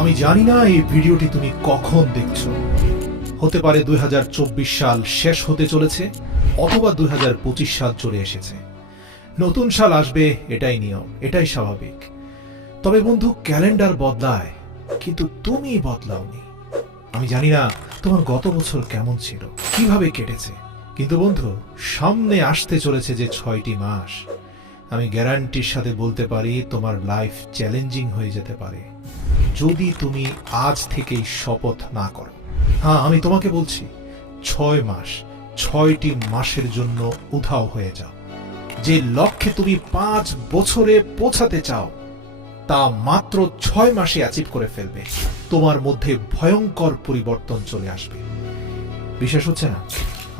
আমি জানি না এই ভিডিওটি তুমি কখন দেখছো। হতে পারে 2024 সাল শেষ হতে চলেছে, অথবা 2025 সাল চলে এসেছে। নতুন সাল আসবে, এটাই নিয়ম, এটাই স্বাভাবিক। তবে বন্ধু, ক্যালেন্ডার বদলায়, কিন্তু তুমি বদলাওনি। আমি জানি না তোমার গত বছর কেমন ছিল, কিভাবে কেটেছে, কিন্তু বন্ধু, সামনে আসতে চলেছে যে 6টি মাস, আমি গ্যারান্টির সাথে বলতে পারি তোমার লাইফ চ্যালেঞ্জিং হয়ে যেতে পারে যদি তুমি আজ থেকেই শপথ না করো। হ্যাঁ, আমি তোমাকে বলছি, 6 মাস, 6টি মাসের জন্য উধাও হয়ে যাও। যে লক্ষ্যে তুমি 5 বছরে পৌঁছাতে চাও, তা মাত্র 6 মাসে অ্যাচিভ করে ফেলবে। তোমার মধ্যে ভয়ঙ্কর পরিবর্তন চলে আসবে। বিশেষ হচ্ছে না?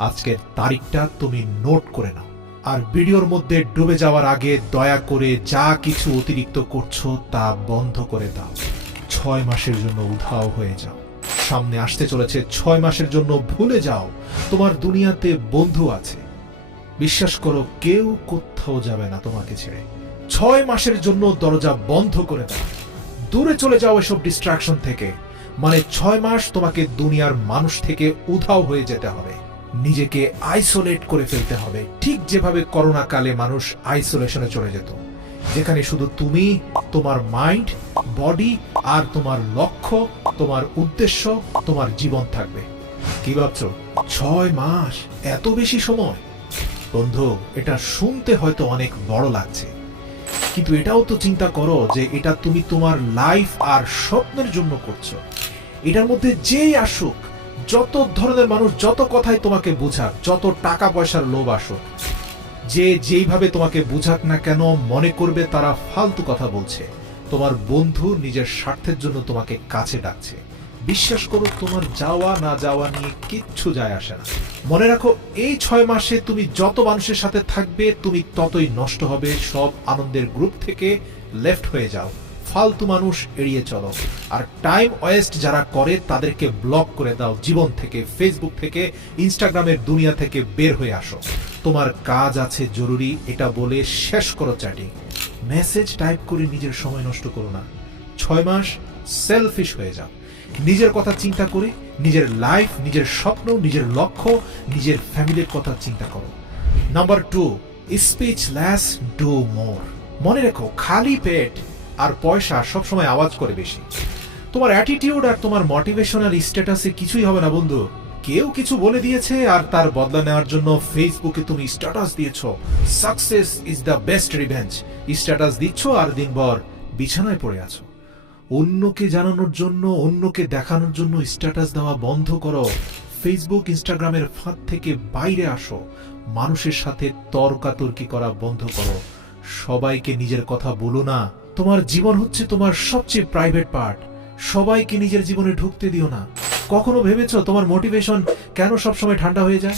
আজকের তারিখটা তুমি নোট করে নাও, আর ভিডিওর মধ্যে ডুবে যাওয়ার আগে দয়া করে যা কিছু অতিরিক্ত করছো তা বন্ধ করে দাও। 6 মাসের জন্য উধাও হয়ে যাও। সামনে আসতে চলেছে 6 মাসের জন্য ভুলে যাও তোমার দুনিয়াতে বন্ধু আছে। বিশ্বাস করো, কেউ কোথাও যাবে না তোমাকে ছেড়ে। 6 মাসের জন্য দরজা বন্ধ করে দাও, দূরে চলে যাও এসব ডিস্ট্রাকশন থেকে। মানে 6 মাস তোমাকে দুনিয়ার মানুষ থেকে উধাও হয়ে যেতে হবে, নিজেকে আইসোলেট করে ফেলতে হবে, ঠিক যেভাবে করোনা কালে মানুষ আইসোলেশনে চলে যেত, যেখানে শুধু তুমি, তোমার মাইন্ড, বডি আর তোমার লক্ষ্য, তোমার উদ্দেশ্য, তোমার জীবন থাকবে। কি ভাবছো? 6 মাস, এত বেশি সময়? বন্ধু, এটা শুনতে হয়তো অনেক বড় লাগছে, কিন্তু এটাও তো চিন্তা করো যে এটা তুমি তোমার লাইফ আর স্বপ্নের জন্য করছো। এটার মধ্যে যেই আসুক, যত ধরনের মানুষ যত কথাই তোমাকে বুঝাক, যত টাকা পয়সার লোভ আসুক, যে যেইভাবে তোমাকে বুঝাক না কেন, মনে করবে তারা ফালতু কথা বলছে। তোমার বন্ধু নিজের স্বার্থের জন্য তোমাকে কাছে ডাকছে। বিশ্বাস করো, তোমার যাওয়া না যাওয়া নিয়ে কিচ্ছু যায় আসে না। মনে রাখো, এই 6 মাসে তুমি যত মানুষের সাথে থাকবে, তুমি ততই নষ্ট হবে। সব আনন্দের গ্রুপ থেকে লেফট হয়ে যাও, ফালতু মানুষ এড়িয়ে চলো, আর টাইম ওয়েস্ট যারা করে তাদেরকে ব্লক করে দাও জীবন থেকে, ফেসবুক থেকে, ইনস্টাগ্রামের দুনিয়া থেকে বের হয়ে আসো। তোমার কাজ আছে জরুরি, এটা বলে শেষ করো চ্যাটিং। মেসেজ টাইপ করে নিজের সময় নষ্ট করো না। 6 মাস সেলফিশ হয়ে যাও, নিজের কথা চিন্তা করে, নিজের লাইফ, নিজের স্বপ্ন, নিজের লক্ষ্য, নিজের ফ্যামিলির কথা চিন্তা করো। Number 2, speech less, do more. মনে রেখো, খালি পেট আর পয়সা সবসময় আওয়াজ করে বেশি। তোমার অ্যাটিটিউড আর তোমার মোটিভেশনাল স্ট্যাটাসে কিছুই হবে না বন্ধু। কেউ কিছু বলে দিয়েছে আর তার বদলা নেওয়ার জন্য ফেসবুকে তুমি স্ট্যাটাস দিয়েছো, success is the best revenge. Status দিচ্ছ আর দিনভর বিছানায় পড়ে আছো। অন্যকে জানানোর জন্য, অন্যকে দেখানোর জন্য স্ট্যাটাস দেওয়া বন্ধ করো। ফেসবুক, ইনস্টাগ্রামের ফাঁদ থেকে বাইরে আসো। মানুষের সাথে তর্কাতর্কি করা বন্ধ করো। সবাইকে নিজের কথা বলো না। তোমার জীবন হচ্ছে তোমার সবচেয়ে প্রাইভেট পার্ট। সবাইকে নিজের জীবনে ঢুকতে দিও না। কখনো ভেবেছো তোমার মোটিভেশন কেন সবসময় ঠান্ডা হয়ে যায়?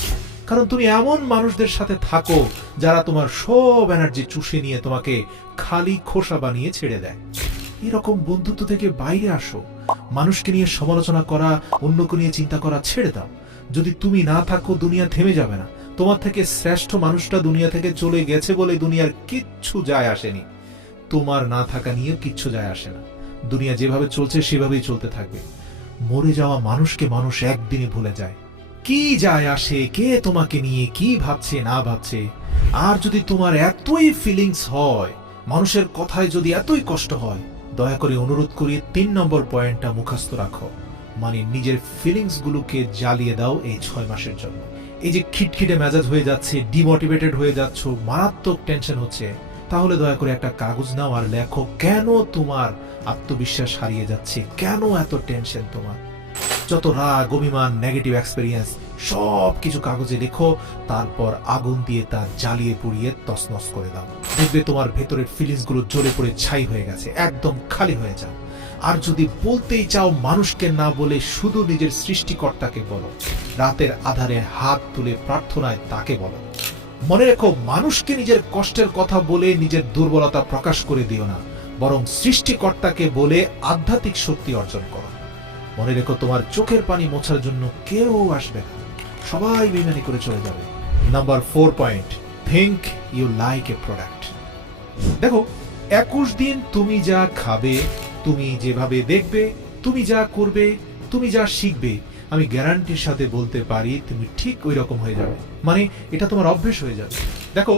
কারণ তুমি এমন মানুষদের সাথে থাকো যারা তোমার সব এনার্জি চুষে নিয়ে তোমাকে খালি খোসা বানিয়ে ছেড়ে দেয়। এরকম বন্ধুত্ব থেকে বাইরে আসো। মানুষকে নিয়ে সমালোচনা করা, অন্যকে নিয়ে চিন্তা করা ছেড়ে দাও। যদি তুমি না থাকো, দুনিয়া থেমে যাবে না। তোমার থেকে শ্রেষ্ঠ মানুষটা দুনিয়া থেকে চলে গেছে বলে দুনিয়ার কিচ্ছু যায় আসেনি। তোমার না থাকা নিয়ে কিচ্ছু যায় আসে না। দুনিয়া যেভাবে চলছে সেভাবেই চলতে থাকবে। মরে যাওয়া মানুষকে মানুষ একদিনই ভুলে যায়। কি যায় আসে কে তোমাকে নিয়ে কি ভাবছে না ভাবছে? আর যদি তোমার এতই ফিলিংস হয়, মানুষের কথায় যদি এতই কষ্ট হয়, দয়া করে অনুরোধ করি 3 নম্বর পয়েন্টটা মুখস্থ রাখো। মানে নিজের ফিলিংস গুলোকে জ্বালিয়ে দাও এই 6 মাসের জন্য। এই যে খিটখিটে মেজাজ হয়ে যাচ্ছে, ডিমোটিভেটেড হয়ে যাচ্ছ, মারাত্মক টেনশন হচ্ছে, তাহলে দয়া করে একটা কাগজ নাও আর লেখো কেন তোমার আত্মবিশ্বাস হারিয়ে যাচ্ছে, কেন এত টেনশন তোমার। যত রাগ, অভিমান, নেগেটিভ এক্সপেরিয়েন্স সব কিছু কাগজে লেখো, তারপর আগুন দিয়ে তা জ্বালিয়ে পুড়িয়ে তছনছ করে দাও। দেখবে তোমার ভেতরের ফিলিংস গুলো জ্বলে পড়ে ছাই হয়ে গেছে, একদম খালি হয়ে যাও। আর যদি বলতেই চাও, মানুষকে না বলে শুধু নিজের সৃষ্টিকর্তাকে বলো। রাতের আধারে হাত তুলে প্রার্থনায় তাকে বলো। মনে রেখো, মানুষকে নিজের কষ্টের কথা বলে নিজের দুর্বলতা প্রকাশ করে দিও না, বরং সৃষ্টিকর্তাকে বলে আধ্যাত্মিক শক্তি অর্জন করো। মনে রেখো, তোমার চোখের পানি মোছার জন্য কেউ আসবে না, সবাই বেইমানি করে চলে যাবে। Number 4 point, think you like a product. দেখো, 21 দিন তুমি যা খাবে, তুমি যেভাবে দেখবে, তুমি যা করবে, তুমি যা শিখবে, আমি গ্যারান্টির সাথে বলতে পারি তুমি ঠিক ওই রকম হয়ে যাবে। মানে এটা তোমার অভ্যেস হয়ে যাবে। দেখো,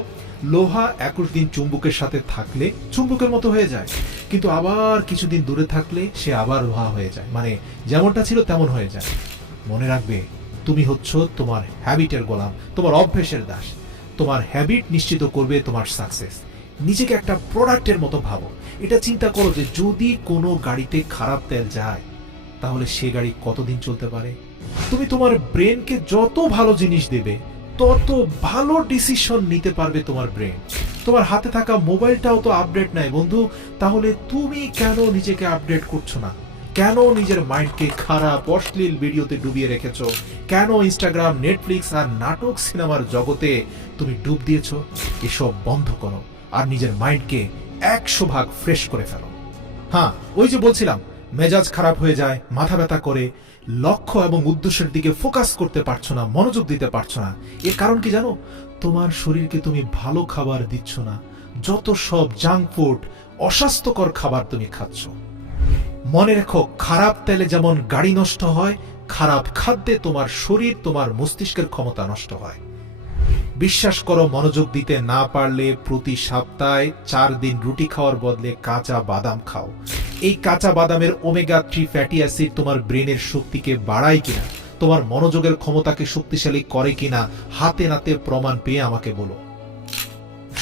লোহা 21 দিন চুম্বকের সাথে থাকলে চুম্বকের মতো হয়ে যায়, কিন্তু আবার কিছুদিন দূরে থাকলে সে আবার লোহা হয়ে যায়, মানে যেমনটা ছিল তেমন হয়ে যায়। মনে রাখবে, তুমি হচ্ছ তোমার হ্যাবিটের গোলাম, তোমার অভ্যেসের দাস। তোমার হ্যাবিট নিশ্চিত করবে তোমার সাকসেস। নিজেকে একটা প্রোডাক্টের মতো ভাবো। এটা চিন্তা করো যে যদি কোনো গাড়িতে খারাপ তেল যায় তাহলে সে গাড়ি কতদিন চলতে পারে। তুমি তোমার ব্রেনকে যত ভালো জিনিস দেবে তত ভালো ডিসিশন নিতে পারবে তোমার ব্রেন। তোমার হাতে থাকা মোবাইলটাও তো আপডেট নাই বন্ধু, তাহলে তুমি কেন নিজেকে আপডেট করছো না? কেন নিজের মাইন্ডকে খারাপ অশ্লীল ভিডিওতে ডুবিয়ে রেখেছো? কেন ইনস্টাগ্রাম, নেটফ্লিক্স আর নাটক সিনেমার জগতে তুমি ডুব দিয়েছো? এসব বন্ধ করো আর নিজের মাইন্ডকে 100 ভাগ ফ্রেশ করে ফেলো। হ্যাঁ, ওই যে বলছিলাম, মেজাজ খারাপ হয়ে যায়, মাথা ব্যথা করে, লক্ষ্য এবং উদ্দেশ্যের দিকে ফোকাস করতে পারছো না, মনোযোগ দিতে পারছো না। এর কারণ কি জানো? তোমার শরীরকে তুমি ভালো খাবার দিচ্ছ না, যত সব জাঙ্ক ফুড, অস্বাস্থ্যকর খাবার তুমি খাচ্ছ। মনে রেখো, খারাপ তেলে যেমন গাড়ি নষ্ট হয়, খারাপ খাদ্যে তোমার শরীর, তোমার মস্তিষ্কের ক্ষমতা নষ্ট হয়। বিশ্বাস করো, মনোযোগ দিতে না পারলে প্রতি সপ্তাহে 4 দিন রুটি খাওয়ার বদলে কাঁচা বাদাম খাও। এই কাঁচা বাদামের ওমেগা 3 ফ্যাটি অ্যাসিড তোমার ব্রেনের শক্তিকে বাড়ায় কিনা, তোমার মনোযোগের ক্ষমতাকে শক্তিশালী করে কিনা, হাতে নাতে প্রমাণ পেয়ে আমাকে বলো।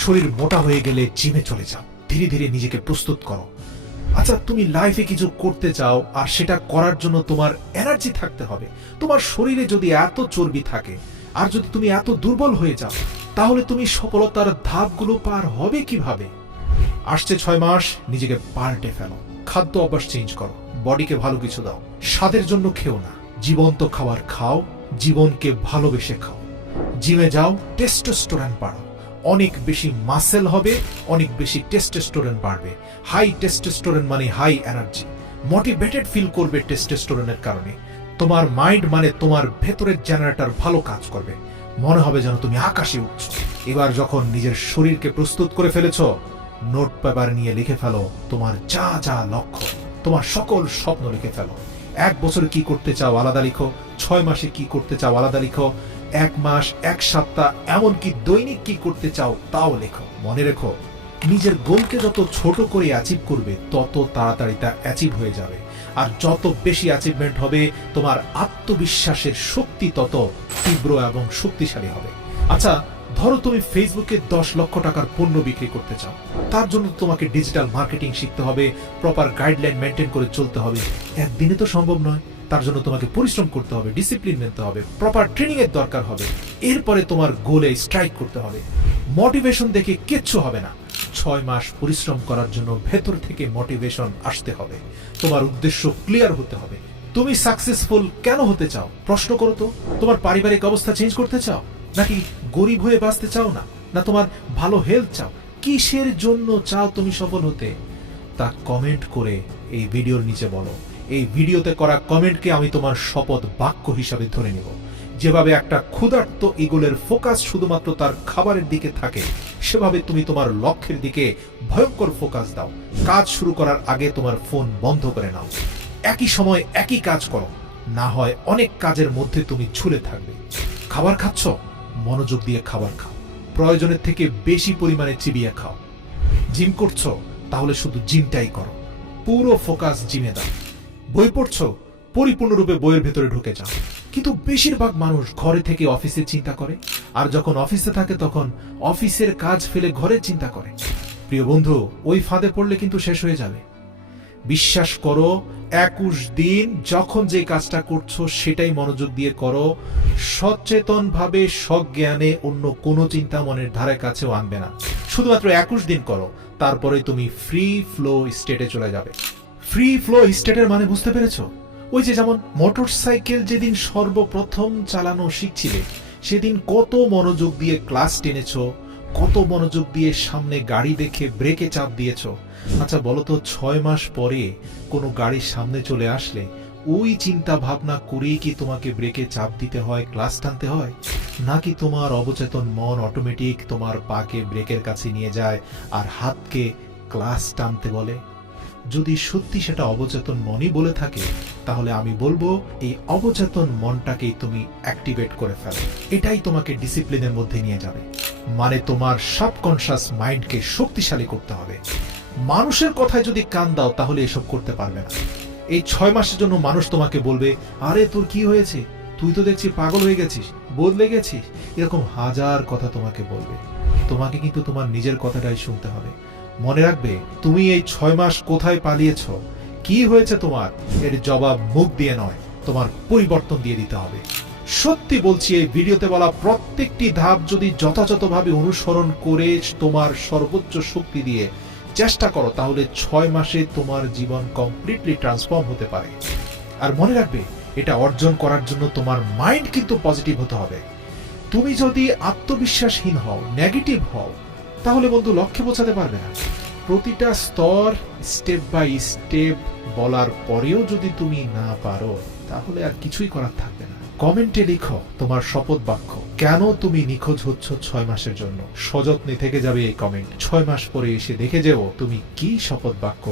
শরীর মোটা হয়ে গেলে জিমে চলে যাও, ধীরে ধীরে নিজেকে প্রস্তুত করো। আচ্ছা, তুমি লাইফে কিছু করতে চাও আর সেটা করার জন্য তোমার এনার্জি থাকতে হবে। তোমার শরীরে যদি এত চর্বি থাকে আর যদি তুমি এত দুর্বল হয়ে যাও, তাহলে তুমি সফলতার ধাপগুলো পার হবে কিভাবে? আসছে 6 মাস, নিজেকে পাল্টে ফেলো। খাদ্য অভ্যাস চেঞ্জ করো, বডিকে ভালো কিছু দাও। স্বাদের জন্য খেও না, জীবন্ত খাবার খাও, জীবনকে ভালোবেসে খাও। জিমে যাও, টেস্টোস্টেরন বাড়াও। অনেক বেশি মাসেল হবে, অনেক বেশি টেস্টোস্টেরন বাড়বে। হাই টেস্টোস্টেরন মানে হাই এনার্জি, মোটিভেটেড ফিল করবে টেস্টোস্টেরনের কারণে। তোমার মাইন্ড মানে তোমার ভেতরের জেনারেটর ভালো কাজ করবে, মনে হবে যেন তুমি আকাশে উঠছো। এবার যখন নিজের শরীরকে প্রস্তুত করে ফেলেছো, নোট পেপার নিয়ে লিখে ফেলো তোমার যা যা লক্ষ্য, তোমার সকল স্বপ্ন লিখে ফেলো। 1 বছরে কি করতে চাও আলাদা লিখো, 6 মাসে কি করতে চাও আলাদা লিখো, 1 মাস, 1 সপ্তাহ, এমনকি দৈনিক কি করতে চাও তাও লেখো। মনে রেখো, নিজের গোলকে যত ছোট করে অ্যাচিভ করবে তত তাড়াতাড়ি তা অ্যাচিভ হয়ে যাবে। আর যত বেশি অ্যাচিভমেন্ট হবে, তোমার আত্মবিশ্বাসের শক্তি তত তীব্র এবং শক্তিশালী হবে। আচ্ছা, ধরো তুমি ফেসবুকে 10 লক্ষ টাকার পণ্য বিক্রি করতে চাও। তার জন্য তোমাকে ডিজিটাল মার্কেটিং শিখতে হবে, প্রপার গাইডলাইন মেনটেন করে চলতে হবে। একদিনে তো সম্ভব নয়, তার জন্য তোমাকে পরিশ্রম করতে হবে, ডিসিপ্লিন নিতে হবে, প্রপার ট্রেনিং এর দরকার হবে। এরপরে তোমার গোলে স্ট্রাইক করতে হবে। মোটিভেশন দেখে কিচ্ছু হবে না। 6 মাস পরিশ্রম করার জন্য ভেতর থেকে মোটিভেশন আসতে হবে। তোমার উদ্দেশ্য ক্লিয়ার হতে হবে। তুমি সাকসেসফুল কেন হতে চাও? প্রশ্ন করো তো। তোমার পারিবারিক অবস্থা চেঞ্জ করতে চাও, নাকি গরিব হয়ে বাঁচতে চাও না, না তোমার ভালো হেলথ চাও? কিসের জন্য চাও তুমি সফল হতে? তা কমেন্ট করে এই ভিডিওর নিচে বলো। এই ভিডিওতে করা কমেন্টকে আমি তোমার শপথ বাক্য হিসাবে ধরে নেব। যেভাবে একটা ক্ষুধার্ত ঈগলের ফোকাস শুধুমাত্র তার খাবারের দিকে থাকে, সেভাবে তুমি তোমার লক্ষ্যের দিকে ভয়ঙ্কর ফোকাস দাও। কাজ শুরু করার আগে তোমার ফোন বন্ধ করে নাও। একই সময় একই কাজ করো, না হয় অনেক কাজের মধ্যে তুমি ঝুলে থাকবে। খাবার খাচ্ছ, মনোযোগ দিয়ে খাবার খাও, প্রয়োজনের থেকে বেশি পরিমাণে চিবিয়ে খাও। জিম করছো, তাহলে শুধু জিমটাই করো, পুরো ফোকাস জিমে দাও। বই পড়ছো, পরিপূর্ণরূপে বইয়ের ভেতরে ঢুকে যাও। কিন্তু বেশিরভাগ মানুষ ঘরে থেকে অফিসে চিন্তা করে, আর যখন অফিসে থাকে তখন অফিসের কাজ ফেলে ঘরে চিন্তা করে। প্রিয় বন্ধু, ওই ফাঁদে পড়লে কিন্তু শেষ হয়ে যাবে। বিশ্বাস করো, 21 দিন যখন যে কাজটা করছো সেটাই মনোযোগ দিয়ে করো। সচেতন ভাবে সজ্ঞানে অন্য কোনো চিন্তা মনের ধারে কাছেও আনবে না। শুধুমাত্র 21 দিন করো, তারপরে তুমি ফ্রি ফ্লো স্টেটে চলে যাবে। ফ্রি ফ্লো স্টেটের মানে বুঝতে পেরেছো? ওই যে যেমন মোটরসাইকেল যেদিন সর্বপ্রথম চালানো শিখছিলে, সেদিন কত মনোযোগ দিয়ে ক্লাস টেনেছো, কত মনোযোগ দিয়ে সামনে গাড়ি দেখে ব্রেকে চাপ দিয়েছো। আচ্ছা বলো তো, 6 মাস পরে কোনো গাড়ির সামনে চলে আসলে ওই চিন্তা ভাবনা করেই কি তোমাকে ব্রেকে চাপ দিতে হয়, ক্লাস টানতে হয়? নাকি তোমার অবচেতন মন অটোমেটিক তোমার পাকে ব্রেকের কাছে নিয়ে যায় আর হাতকে ক্লাস টানতে বলে? যদি সত্যি সেটা অবচেতন মনই বলে থাকে, তাহলে আমি বলবো এই অবচেতন মনটাকেই তুমি অ্যাক্টিভেট করে ফেলো। এটাই তোমাকে ডিসিপ্লিনের মধ্যে নিয়ে যাবে। মানে তোমার সাবকনশিয়াস মাইন্ডকে শক্তিশালী করতে হবে। মানুষের কথায় যদি কান দাও তাহলে এসব করতে পারবে না। এই 6 মাসের জন্য মানুষ তোমাকে বলবে, আরে তোর কি হয়েছে, তুই তো দেখছি পাগল হয়ে গেছিস, বদলে গেছিস, এরকম হাজার কথা তোমাকে বলবে। তোমাকে কিন্তু তোমার নিজের কথাটাই শুনতে হবে। মনে রাখবে, তুমি এই 6 মাস কোথায় পালিয়েছ, কি হয়েছে তোমার, এর জবাব মুখ দিয়ে নয়, তোমার পরিবর্তন দিয়ে দিতে হবে। সত্যি বলছি, এই ভিডিওতে বলা প্রত্যেকটি ধাপ যদি যথাযথভাবে অনুসরণ করে তোমার সর্বোচ্চ শক্তি দিয়ে চেষ্টা করো, তাহলে 6 মাসে তোমার জীবন কমপ্লিটলি ট্রান্সফর্ম হতে পারে। আর মনে রাখবে, এটা অর্জন করার জন্য তোমার মাইন্ড কিন্তু পজিটিভ হতে হবে। তুমি যদি আত্মবিশ্বাসহীন হও, নেগেটিভ হও, তাহলে বন্ধু লক্ষ্যে পৌঁছাতে পারবে না। প্রতিটা স্তর স্টেপ বাই স্টেপ বলার পরেও যদি তুমি না পারো, তাহলে আর কিছুই করার থাকবে না। কমেন্টে লিখো তোমার শপথ বাক্য। কেন তুমি নিখোঁজ হচ্ছ 6 মাসের জন্য? সযত্নে থেকে যাবে এই কমেন্ট। 6 মাস পরে এসে দেখে যেও তুমি কি শপথ বাক্য